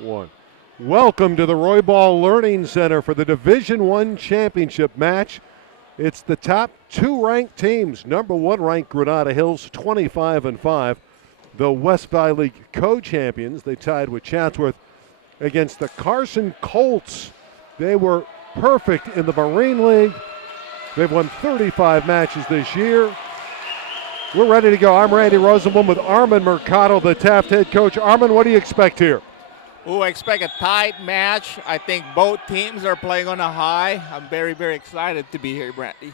1. Welcome to the Volleyball Learning Center for the Division I championship match. It's the top two ranked teams. Number 1 ranked Granada Hills, 25-5. The West Valley League co-champions. They tied with Chatsworth against the Carson Colts. They were perfect in the Marine League. They've won 35 matches this year. We're ready to go. I'm Randy Rosenblum with Armin Mercado, the Taft head coach. Armin, what do you expect here? I expect a tight match. I think both teams are playing on a high. I'm very, very excited to be here, Brandy.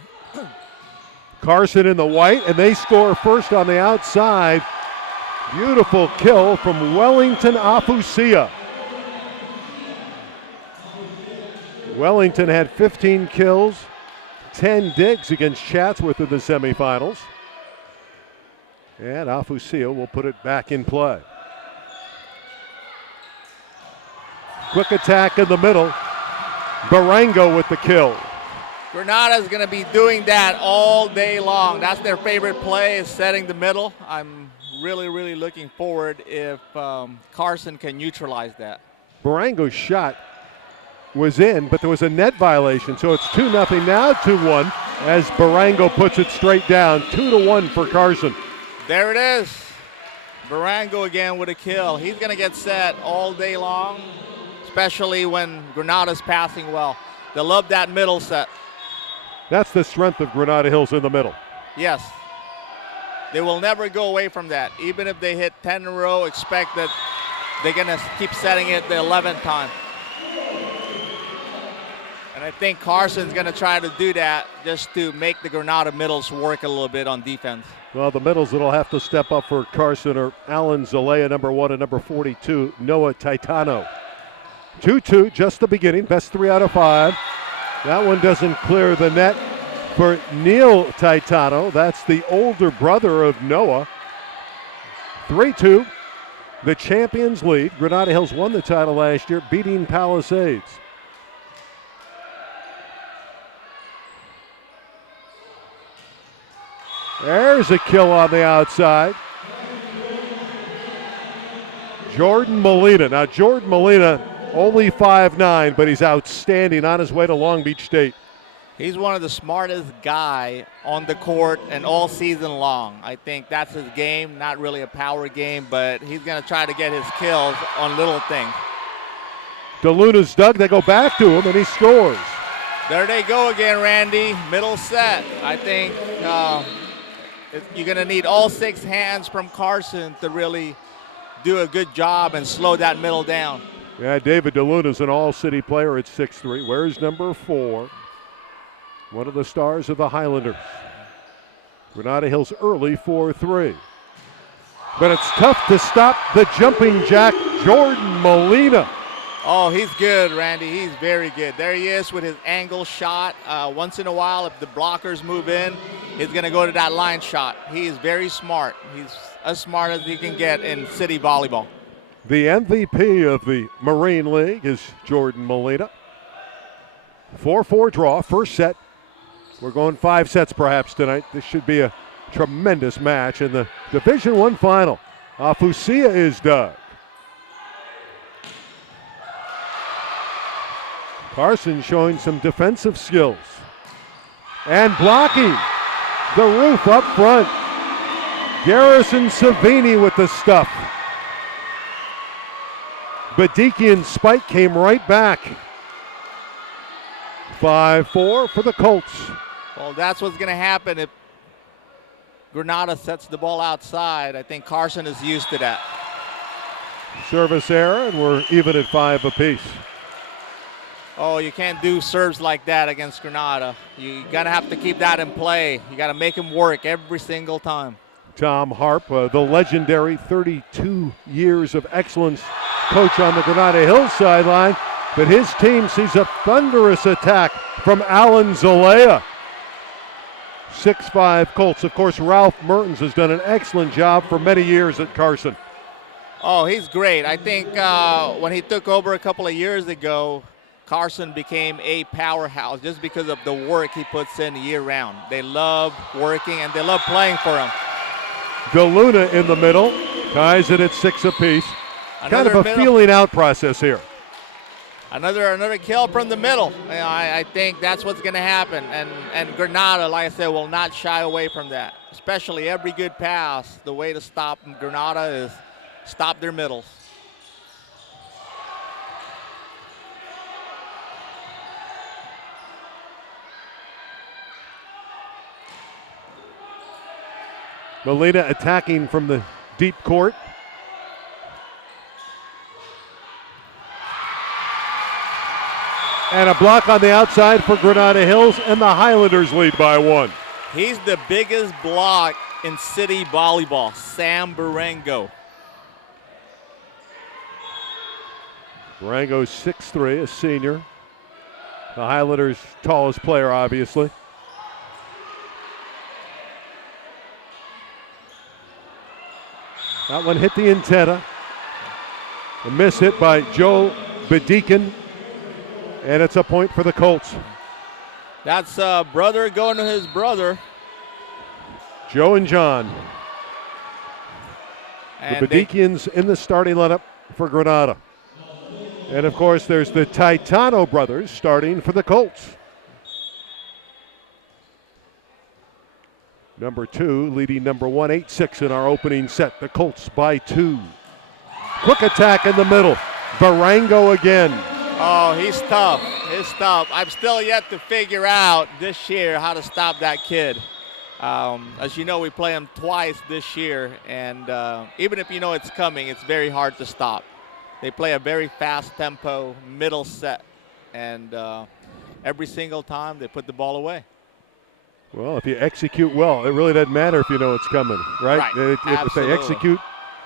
Carson in the white, and they score first on the outside. Beautiful kill from Wellington Afusia. Wellington had 15 kills, 10 digs against Chatsworth in the semifinals. And Afusia will put it back in play. Quick attack in the middle. Barango with the kill. Granada's going to be doing that all day long. That's their favorite play, is setting the middle. I'm really, really looking forward if Carson can neutralize that. Barango's shot was in, but there was a net violation, so it's 2-0 now, 2-1, as Barango puts it straight down, 2-1 for Carson. There it is. Barango again with a kill. He's going to get set all day long, especially when Granada's passing well. They love that middle set. That's the strength of Granada Hills in the middle. Yes. They will never go away from that. Even if they hit 10 in a row, expect that they're going to keep setting it the 11th time. And I think Carson's going to try to do that just to make the Granada middles work a little bit on defense. Well, the middles that'll have to step up for Carson are Alan Zalea, number 1, and number 42, Noah Titano. 2-2, just the beginning, best 3 out of 5. That one doesn't clear the net for Neil Titano. That's the older brother of Noah. 3-2, the champions lead. Granada Hills won the title last year, beating Palisades. There's a kill on the outside. Jordan Molina. Now, Jordan Molina, only 5'9", but he's outstanding on his way to Long Beach State. He's one of the smartest guy on the court and all season long. I think that's his game, not really a power game, but he's going to try to get his kills on little things. DeLuna's dug. They go back to him, and he scores. There they go again, Randy. Middle set. I think you're going to need all 6 hands from Carson to really do a good job and slow that middle down. Yeah, David DeLuna's an all-city player at 6'3". Where's number 4? One of the stars of the Highlanders. Granada Hills early 4-3. But it's tough to stop the jumping jack, Jordan Molina. Oh, he's good, Randy. He's very good. There he is with his angle shot. Once in a while, if the blockers move in, he's going to go to that line shot. He is very smart. He's as smart as he can get in city volleyball. The MVP of the Marine League is Jordan Molina. 4-4 draw, first set. We're going 5 sets perhaps tonight. This should be a tremendous match in the Division I final. Afusia is dug. Carson showing some defensive skills. And blocking. The roof up front. Garrison Savini with the stuff. Badiki and Spike came right back. 5-4 for the Colts. Well, that's what's going to happen if Granada sets the ball outside. I think Carson is used to that. Service error, and we're even at 5 apiece. Oh, you can't do serves like that against Granada. You got to have to keep that in play. You got to make him work every single time. Tom Harp, the legendary 32 years of excellence coach on the Granada Hills sideline, but his team sees a thunderous attack from Alan Zalea. 6'5" Colts. Of course, Ralph Mertens has done an excellent job for many years at Carson. Oh, he's great. I think when he took over a couple of years ago, Carson became a powerhouse just because of the work he puts in year-round. They love working, and they love playing for him. DeLuna in the middle, ties it at 6 apiece. kind of a feeling out process here. Another kill from the middle. I think that's what's going to happen. And Granada, like I said, will not shy away from that. Especially every good pass, the way to stop Granada is stop their middles. Molina attacking from the deep court. And a block on the outside for Granada Hills, and the Highlanders lead by 1. He's the biggest block in city volleyball, Sam Barango. Barango's 6'3", a senior. The Highlanders' tallest player, obviously. That one hit the antenna. A miss hit by Joe Bedekin. And it's a point for the Colts. That's brother going to his brother. Joe and John. And the Bedekians in the starting lineup for Granada. And, of course, there's the Titano brothers starting for the Colts. Number 2 leading number 1, 8-6 in our opening set. The Colts by 2. Quick attack in the middle. Barango again. Oh, he's tough. He's tough. I'm still yet to figure out this year how to stop that kid. As you know, we play him twice this year, and even if you know it's coming, it's very hard to stop. They play a very fast tempo middle set, and every single time they put the ball away. Well, if you execute well, it really doesn't matter if you know it's coming, right? Right. If they execute,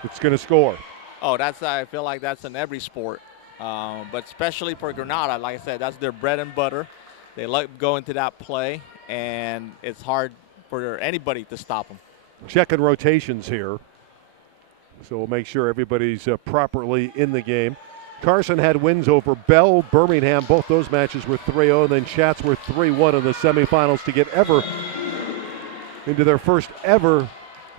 it's going to score. Oh, I feel like that's in every sport. But especially for Granada, like I said, that's their bread and butter. They like going to that play, and it's hard for anybody to stop them. Checking rotations here. So we'll make sure everybody's properly in the game. Carson had wins over Bell, Birmingham. Both those matches were 3-0, and then Schatz were 3-1 in the semifinals to get into their first ever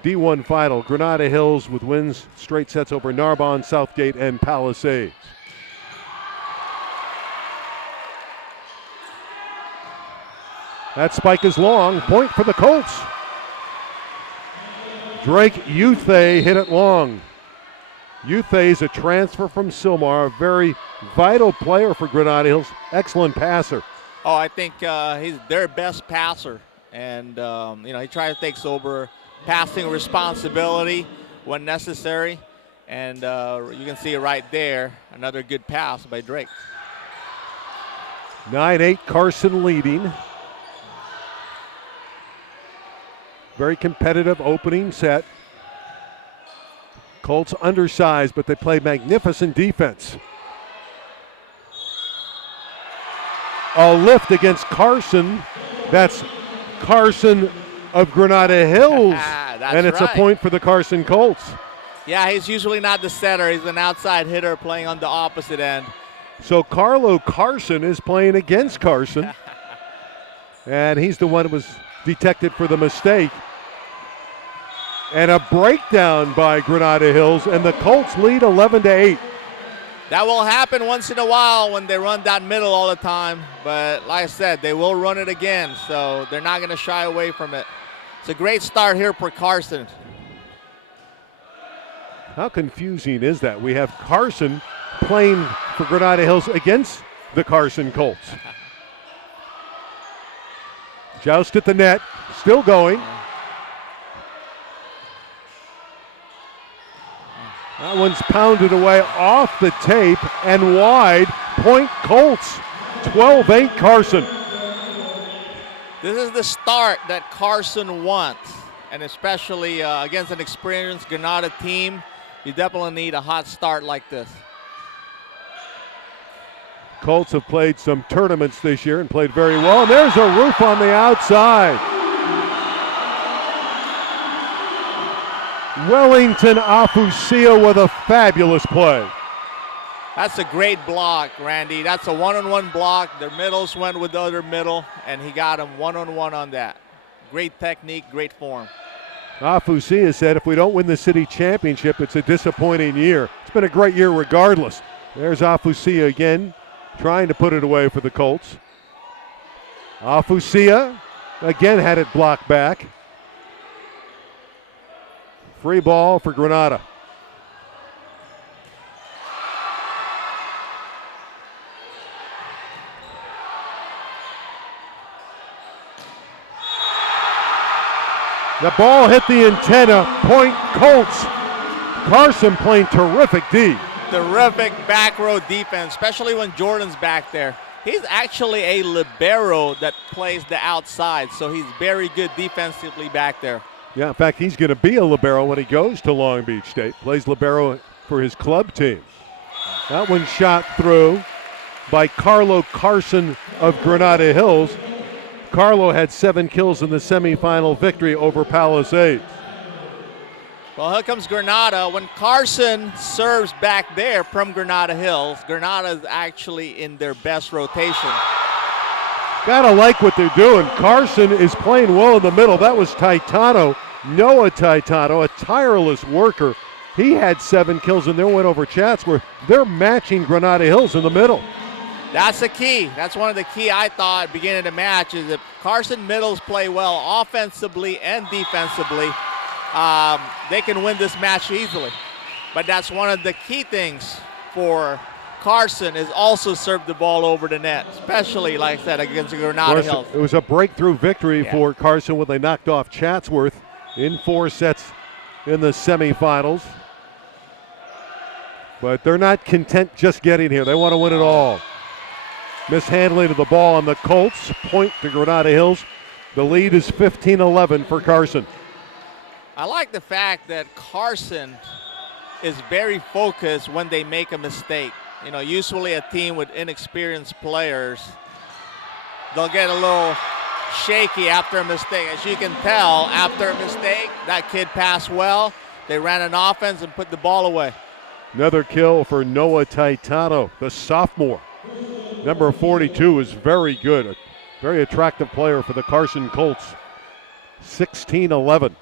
D1 final. Granada Hills with wins, straight sets over Narbonne, Southgate, and Palisades. That spike is long. Point for the Colts. Drake Youthe hit it long. Youthe is a transfer from Silmar, a very vital player for Granada Hills. Excellent passer. Oh, I think he's their best passer. And, he tries to take over passing responsibility when necessary. And you can see it right there. Another good pass by Drake. 9-8, Carson leading. Very competitive opening set. Colts undersized, but they play magnificent defense. A lift against Carson. That's Carson of Granada Hills. And it's right. A point for the Carson Colts. Yeah, he's usually not the setter. He's an outside hitter playing on the opposite end. So Carlo Carson is playing against Carson. And he's the one who was detected for the mistake. And a breakdown by Granada Hills, and the Colts lead 11-8. That will happen once in a while when they run that middle all the time. But like I said, they will run it again, so they're not going to shy away from it. It's a great start here for Carson. How confusing is that? We have Carson playing for Granada Hills against the Carson Colts. Joust at the net, still going. That one's pounded away off the tape and wide. Point Colts, 12-8 Carson. This is the start that Carson wants, and especially against an experienced Granada team, you definitely need a hot start like this. Colts have played some tournaments this year and played very well. And there's a roof on the outside. Wellington Afusia with a fabulous play. That's a great block, Randy. That's a one-on-one block. Their middles went with the other middle, and he got him one-on-one on that. Great technique, great form. Afusia said, if we don't win the city championship, it's a disappointing year. It's been a great year regardless. There's Afusia again, trying to put it away for the Colts. Afusia again had it blocked back. Free ball for Granada. The ball hit the antenna. Point Colts. Carson playing terrific D. Terrific back row defense, especially when Jordan's back there. He's actually a libero that plays the outside, so he's very good defensively back there. Yeah, in fact, he's going to be a libero when he goes to Long Beach State. Plays libero for his club team. That one shot through by Carlo Carson of Granada Hills. Carlo had 7 kills in the semifinal victory over Palisades. Well, here comes Granada. When Carson serves back there from Granada Hills, Granada is actually in their best rotation. Gotta like what they're doing. Carson is playing well in the middle. That was Taitano, Noah Taitano, a tireless worker. He had 7 kills and then went over Chatsworth. They're matching Granada Hills in the middle. That's the key. That's one of the key, I thought, at the beginning of the match, is if Carson middles play well offensively and defensively, they can win this match easily. But that's one of the key things for Carson, is also serve the ball over the net, especially, like I said, against Granada Hills. It was a breakthrough victory for Carson when they knocked off Chatsworth in 4 sets in the semifinals. But they're not content just getting here. They want to win it all. Mishandling of the ball on the Colts. Point to Granada Hills. The lead is 15-11 for Carson. I like the fact that Carson is very focused when they make a mistake. You know, usually a team with inexperienced players, they'll get a little shaky after a mistake. As you can tell, after a mistake, that kid passed well. They ran an offense and put the ball away. Another kill for Noah Taitano, the sophomore. Number 42 is very good. A very attractive player for the Carson Colts. 16-11.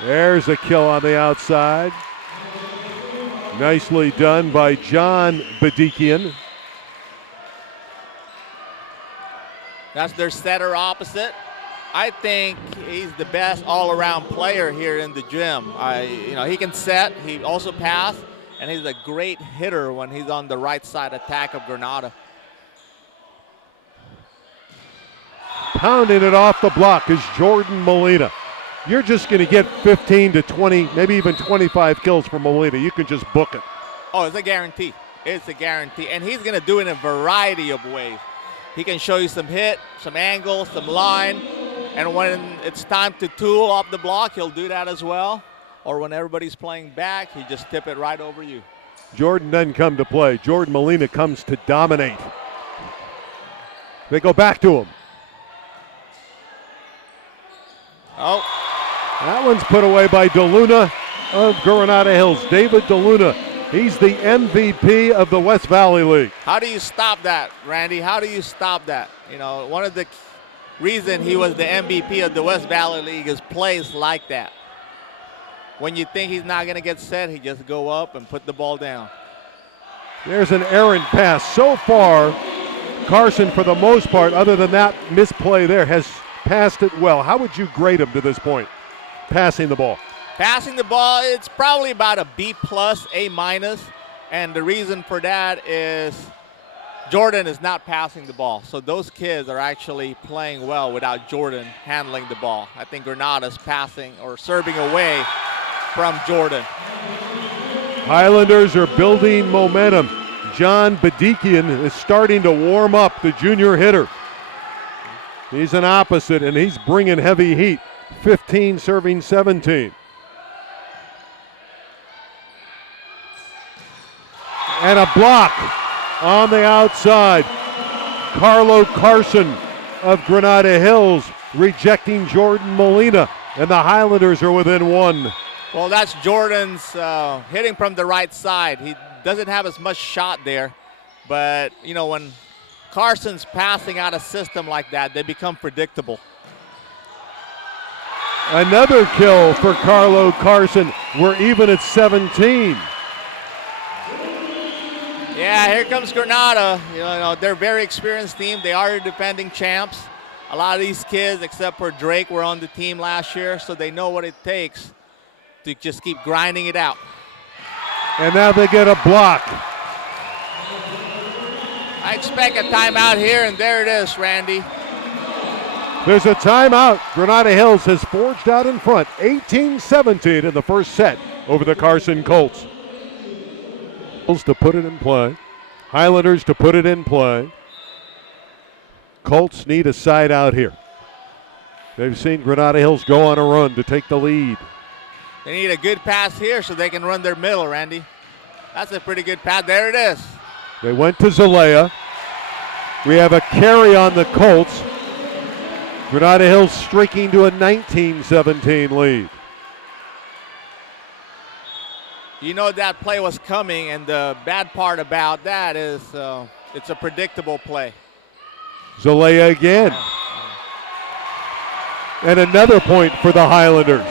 There's a kill on the outside. Nicely done by John Badikian. That's their setter opposite. I think he's the best all-around player here in the gym. He can set, he also pass, and he's a great hitter when he's on the right side attack of Granada. Pounding it off the block is Jordan Molina. You're just going to get 15 to 20, maybe even 25 kills from Molina. You can just book it. Oh, it's a guarantee. It's a guarantee. And he's going to do it in a variety of ways. He can show you some hit, some angle, some line. And when it's time to tool off the block, he'll do that as well. Or when everybody's playing back, he just tip it right over you. Jordan doesn't come to play. Jordan Molina comes to dominate. They go back to him. Oh. That one's put away by DeLuna of Granada Hills. David DeLuna, he's the MVP of the West Valley League. How do you stop that, Randy? How do you stop that? You know, one of the reason he was the MVP of the West Valley League is plays like that. When you think he's not going to get set, he just go up and put the ball down. There's an errant pass. So far, Carson, for the most part, other than that misplay there, has passed it well. How would you grade him to this point, passing the ball? Passing the ball, it's probably about a B+, A-. And the reason for that is Jordan is not passing the ball. So those kids are actually playing well without Jordan handling the ball. I think Granada's passing or serving away from Jordan. Highlanders are building momentum. John Badikian is starting to warm up, the junior hitter. He's an opposite, and he's bringing heavy heat. 15 serving 17. And a block on the outside. Carlo Carson of Granada Hills rejecting Jordan Molina, and the Highlanders are within 1. Well, that's Jordan's hitting from the right side. He doesn't have as much shot there, but, you know, when Carson's passing out of system like that, they become predictable. Another kill for Carlo Carson. We're even at 17. Yeah, here comes Granada. You know, they're a very experienced team. They are the defending champs. A lot of these kids, except for Drake, were on the team last year, so they know what it takes to just keep grinding it out. And now they get a block. I expect a timeout here, and there it is, Randy. There's a timeout. Granada Hills has forged out in front, 18-17 in the first set over the Carson Colts. To put it in play. Highlanders to put it in play. Colts need a side out here. They've seen Granada Hills go on a run to take the lead. They need a good pass here so they can run their middle, Randy. That's a pretty good pass. There it is. They went to Zelaya. We have a carry on the Colts. Granada Hills streaking to a 19-17 lead. You know that play was coming, and the bad part about that is it's a predictable play. Zelaya again. And another point for the Highlanders.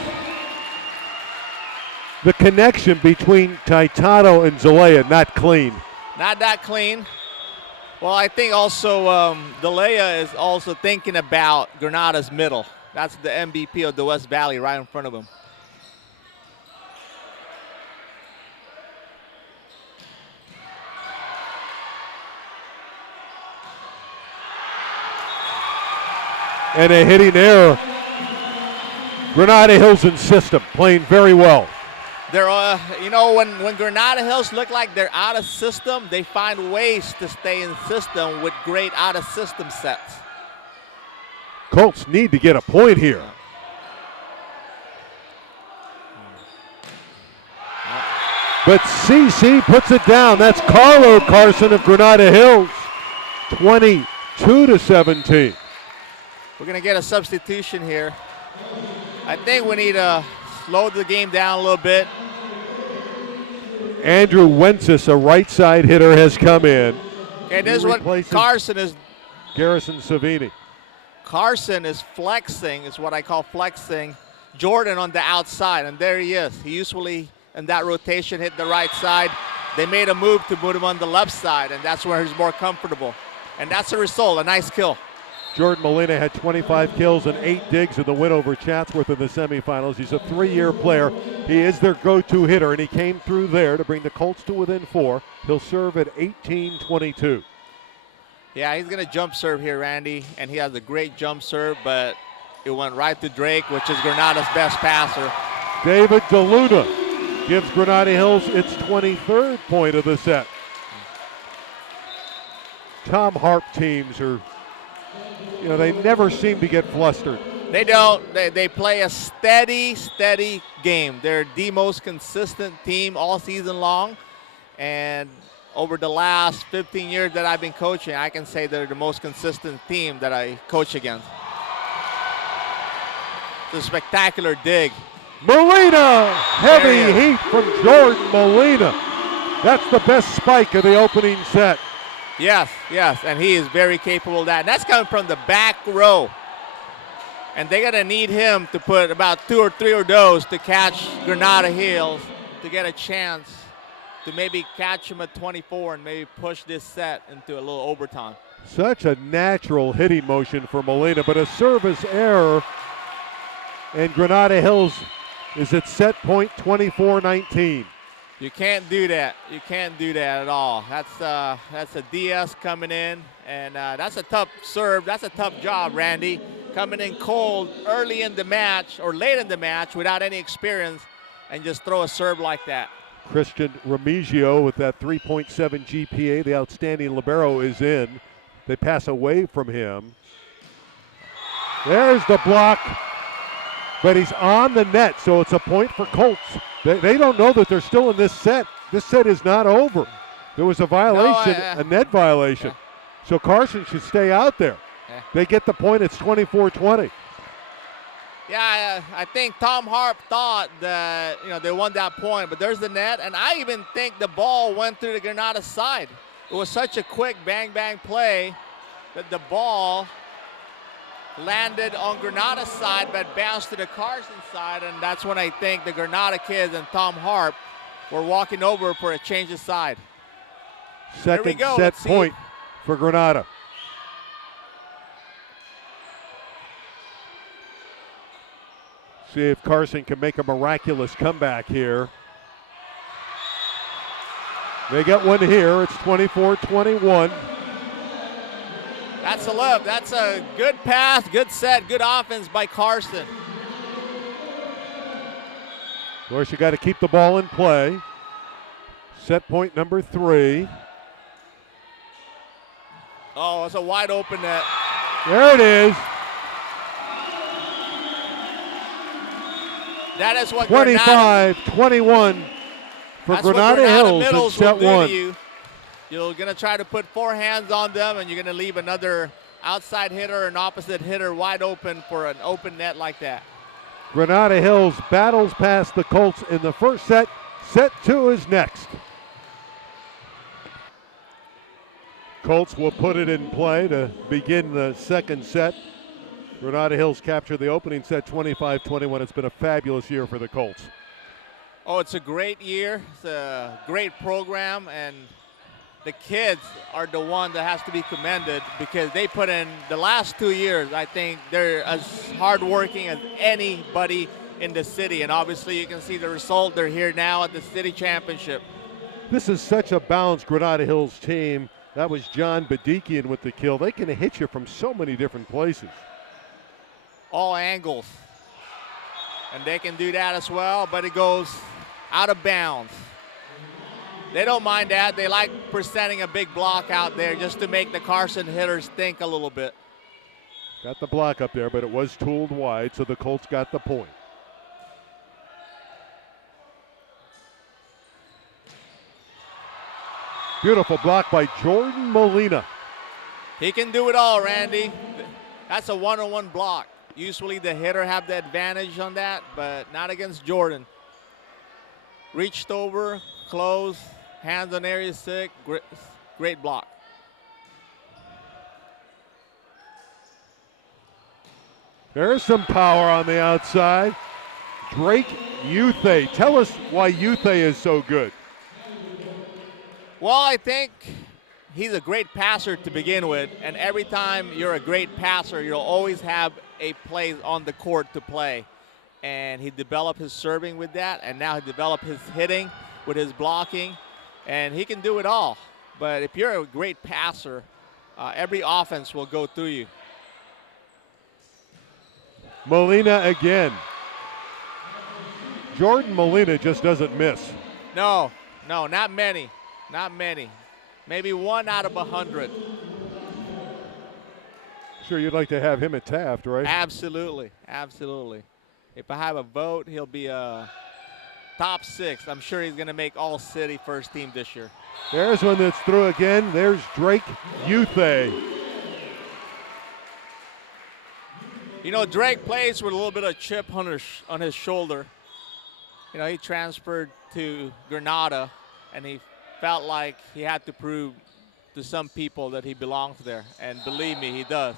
The connection between Taitano and Zelaya, not clean. Not that clean. Well, I think also Zelaya is also thinking about Granada's middle. That's the MVP of the West Valley right in front of him. And a hitting error. Granada Hills in system, playing very well. They're, you know, when Granada Hills look like they're out of system, they find ways to stay in system with great out of system sets. Colts need to get a point here. But CC puts it down. That's Carlo Carson of Granada Hills, 22-17. We're going to get a substitution here. I think we need to slow the game down a little bit. Andrew Wences, a right side hitter, has come in. Okay, this is what Carson is. Garrison Savini. Carson is flexing, is what I call flexing, Jordan on the outside, and there he is. He usually, in that rotation, hit the right side. They made a move to put him on the left side, and that's where he's more comfortable. And that's the result, a nice kill. Jordan Molina had 25 kills and 8 digs in the win over Chatsworth in the semifinals. He's a 3-year player. He is their go-to hitter, and he came through there to bring the Colts to within 4. He'll serve at 18-22. Yeah, he's going to jump serve here, Randy, and he has a great jump serve, but it went right to Drake, which is Granada's best passer. David DeLuna gives Granada Hills its 23rd point of the set. Tom Harp teams are, you know, they never seem to get flustered. They don't. They play a steady game. They're the most consistent team all season long. And over the last 15 years that I've been coaching, I can say they're the most consistent team that I coach against. It's a spectacular dig. Molina! Heavy heat from Jordan Molina. That's the best spike of the opening set. Yes, and he is very capable of that. And that's coming from the back row. And they're going to need him to put about 2 or 3 of those to catch Granada Hills to get a chance to maybe catch him at 24 and maybe push this set into a little overtime. Such a natural hitting motion for Molina, but a service error. And Granada Hills is at set point 24-19. You can't do that. You can't do that at all. That's a DS coming in, and that's a tough serve. That's a tough job, Randy. Coming in cold early in the match or late in the match without any experience and just throw a serve like that. Christian Remigio with that 3.7 GPA, the outstanding libero, is in. They pass away from him. There's the block, but he's on the net, so it's a point for Colts. They don't know that they're still in this set. This set is not over. There was a violation, a net violation. So Carson should stay out there. They get the point. It's 24-20. Yeah, I think Tom Harp thought that they won that point, but there's the net, and I even think the ball went through the Granada side. It was such a quick bang play that the ball landed on Granada's side but bounced to the Carson side, and that's when I think the Granada kids and Tom Harp were walking over for a change of side. Second set point for Granada. See if Carson can make a miraculous comeback here. They got one here. It's 24-21. That's a love. That's a good pass, good set, good offense by Carson. Of course, you got to keep the ball in play. Set point number 3. Oh, it's a wide open net. There it is. That is what 25-21 for Granada Hills in set 1. You're going to try to put 4 hands on them, and you're going to leave another outside hitter and opposite hitter wide open for an open net like that. Granada Hills battles past the Colts in the first set. Set 2 is next. Colts will put it in play to begin the second set. Granada Hills captured the opening set 25-21. It's been a fabulous year for the Colts. Oh, it's a great year. It's a great program, and the kids are the one that has to be commended because they put in the last 2 years. I think they're as hardworking as anybody in the city, and obviously you can see the result. They're here now at the city championship. This is such a balanced Granada Hills team. That was John Badikian with the kill. They can hit you from so many different places. All angles, and they can do that as well, but it goes out of bounds. They don't mind that. They like presenting a big block out there just to make the Carson hitters think a little bit. Got the block up there, but it was tooled wide, so the Colts got the point. Beautiful block by Jordan Molina. He can do it all, Randy. That's a one-on-one block. Usually the hitter have the advantage on that, but not against Jordan. Reached over, close, hands on area 6, great block. There's some power on the outside. Drake Youthe. Tell us why Youthe is so good. Well, I think he's a great passer to begin with, and every time you're a great passer, you'll always have a play on the court to play. And he developed his serving with that, and now he developed his hitting with his blocking, and he can do it all. But if you're a great passer, every offense will go through you. Molina again. Jordan Molina just doesn't miss. No, not many. Not many. Maybe 1 out of 100. Sure, you'd like to have him at Taft, right? Absolutely. If I have a vote, he'll be a top 6. I'm sure he's going to make all-city first team this year. There's one that's through again. There's Drake Youthe. You know, Drake plays with a little bit of chip on his shoulder. You know, he transferred to Granada, and he felt like he had to prove to some people that he belongs there. And believe me, he does.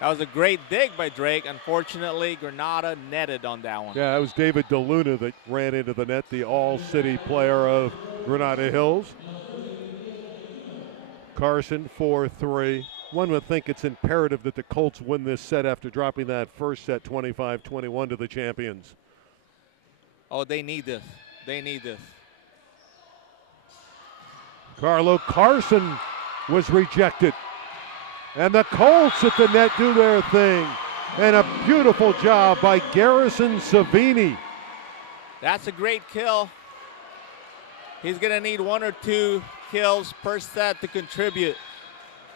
That was a great dig by Drake. Unfortunately, Granada netted on that one. Yeah, that was David DeLuna that ran into the net, the all-city player of Granada Hills. Carson 4-3. One would think it's imperative that the Colts win this set after dropping that first set 25-21 to the champions. Oh, they need this. They need this. Carlo Carson was rejected. And the Colts at the net do their thing. And a beautiful job by Garrison Savini. That's a great kill. He's going to need 1 or 2 kills per set to contribute,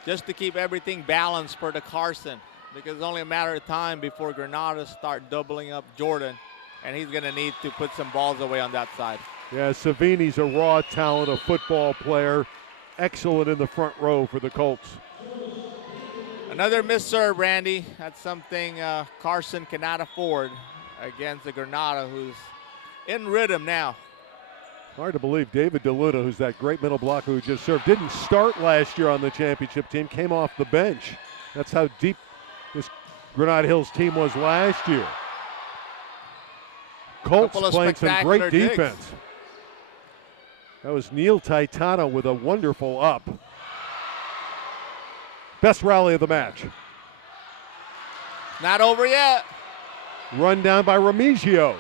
just to keep everything balanced for the Carson, because it's only a matter of time before Granada start doubling up Jordan, and he's going to need to put some balls away on that side. Yeah, Savini's a raw talent, a football player, excellent in the front row for the Colts. Another missed serve, Randy. That's something Carson cannot afford against the Granada, who's in rhythm now. Hard to believe David DeLuna, who's that great middle blocker who just served, didn't start last year on the championship team, came off the bench. That's how deep this Granada Hills team was last year. Colts playing some great defense. Digs. That was Neil Taitano with a wonderful up. Best rally of the match. Not over yet. Run down by Remigio.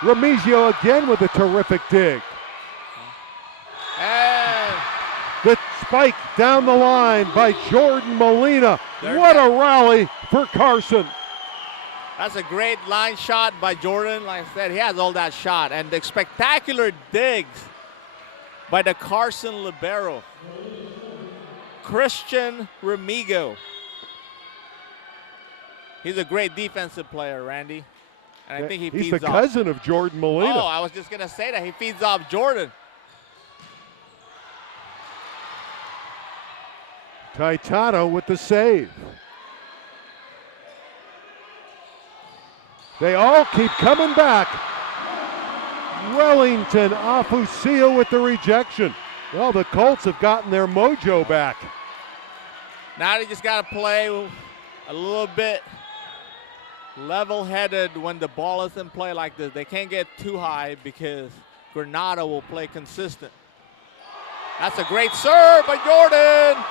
Remigio again with a terrific dig. And The spike down the line by Jordan Molina. What a rally for Carson. that's a great line shot by Jordan. Like I said, he has all that shot. And the spectacular digs by the Carson libero, Christian Remigo. He's a great defensive player, Randy. And I think he feeds He's the off. cousin of Jordan Molina. Oh, I was just going to say that. He feeds off Jordan. Taitano with the save. They all keep coming back. Wellington Afusia with the rejection. Well, the Colts have gotten their mojo back. Now they just got to play a little bit level-headed when the ball is in play like this. They can't get too high because Granada will play consistent. That's a great serve by Jordan.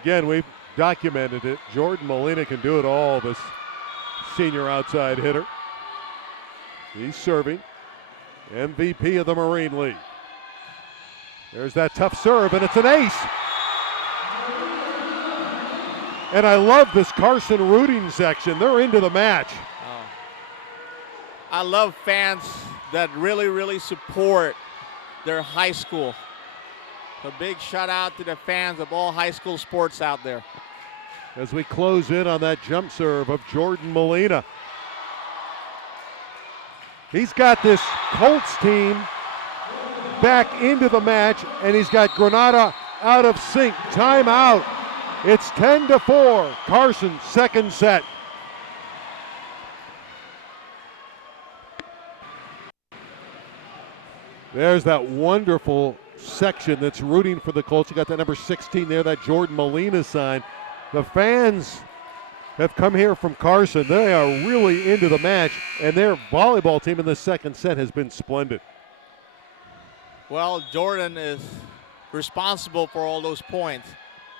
Again, we've documented it. Jordan Molina can do it all, this senior outside hitter. He's serving. MVP of the Marine League. There's that tough serve, and it's an ace. And I love this Carson rooting section. They're into the match. Oh. I love fans that really, really support their high school. A big shout out to the fans of all high school sports out there. As we close in on that jump serve of Jordan Molina. He's got this Colts team back into the match, and he's got Granada out of sync. Timeout. It's 10-4. Carson, second set. There's that wonderful section that's rooting for the Colts. You got that number 16 there, that Jordan Molina sign. The fans have come here from Carson. They are really into the match, and their volleyball team in the second set has been splendid. Well, Jordan is responsible for all those points.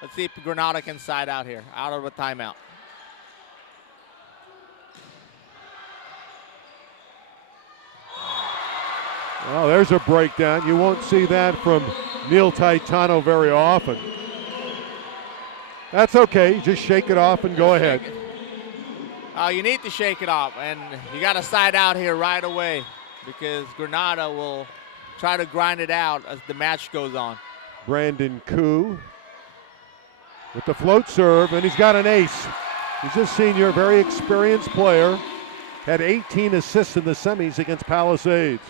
Let's see if Granada can side out here, out of a timeout. Well, there's a breakdown. You won't see that from Neil Taitano very often. That's okay. Just shake it off and go ahead. You need to shake it off, and you got to side out here right away because Granada will try to grind it out as the match goes on. Brandon Koo with the float serve, and he's got an ace. He's a senior, very experienced player. Had 18 assists in the semis against Palisades.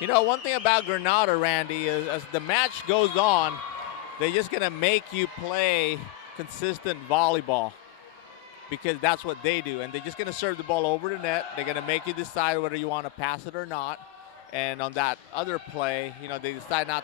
You know, one thing about Granada, Randy, is as the match goes on, they're just going to make you play consistent volleyball because that's what they do. And they're just going to serve the ball over the net. They're going to make you decide whether you want to pass it or not. And on that other play, you know, they decide not